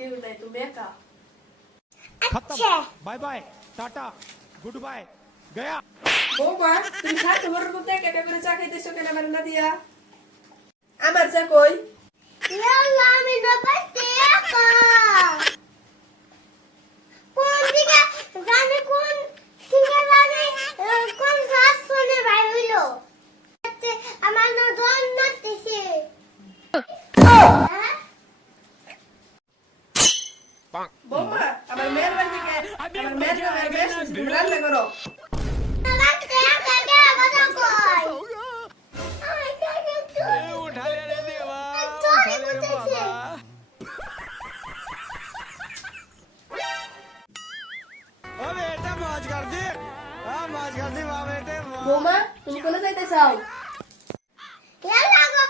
কেউ নাই, তুমি একা। खत्म bye bye tata goodbye गया বৌমা, তুমি খাতে বড়র মধ্যে একা একা করে চা খাইতেছো কেন আমার না দিয়া? আমার চা কই? ইয়াল্লা আমি না পাইতে একা কোন দিকে জানে কোন দিকে জানে কোন গাছ শুনে ভাই হইলো আমার না দন নাতেছে বৌমা, আমার মেয়ের বাড়ি থেকে আমার মেয়ের বাড়ি বেশ তুমি রান্না করো। রাতে একা একা কথা কই उठा ले रे देवा तो उठा ले रे उठेছে। बाबा ओ बेटा मौज कर दी हां मौज कर दी वाह बेटे वाह বৌমা, তুমি কোনে যাইতে চাও? ইয়াল্লা গো